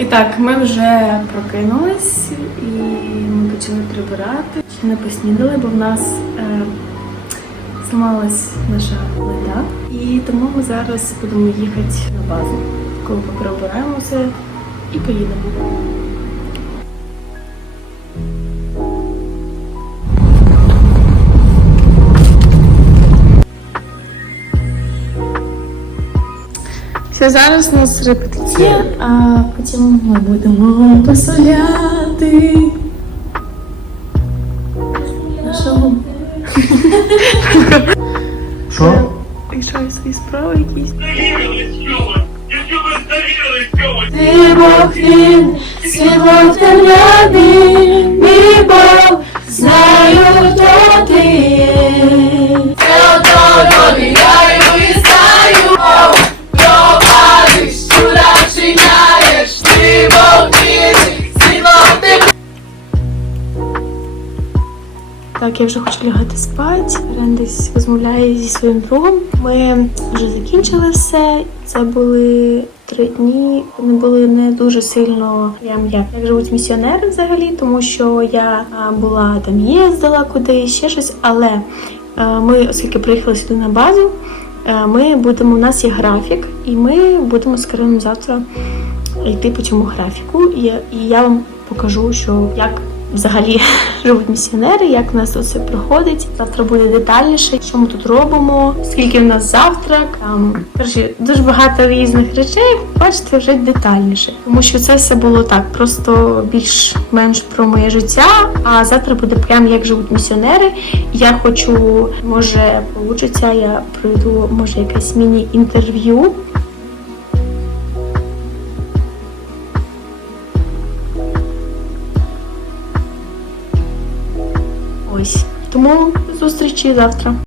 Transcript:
І так, ми вже прокинулись і ми почали прибирати. Ще не поснідали, бо в нас е, зламалась наша плита. І тому ми зараз будемо їхати на базу, коли поприбираємося і поїдемо. Все, зараз у нас репетиція, а потім ми будемо посоляти. Нашого. Що? Якщо є свої справи якісь. Здавилась, Тёма! Я Тёма здавилась, Тёма! Ти Бог він, світло в темряві, мій Бог, знаю, хто ти є. Це одно я Так, я вже хочу лягати спати. Рен десь розмовляє зі своїм другом. Ми вже закінчили все. Це були три дні. Вони були не дуже сильно прям як, як живуть місіонери взагалі, тому що я була там їздила куди, ще щось. Але ми, оскільки приїхали сюди на базу, ми будемо. У нас є графік, і ми будемо з Карином завтра йти по цьому графіку. І я вам покажу, що як взагалі живуть місіонери, як у нас тут все проходить. Завтра буде детальніше, що ми тут робимо, скільки в нас завтрак. Там коротше, дуже багато різних речей. Бачите, вже детальніше, тому що це все було так, просто більш-менш про моє життя. А завтра буде прям як живуть місіонери. Я хочу, може, получиться, я проведу може якесь міні-інтерв'ю. Ось тому зустрічі завтра.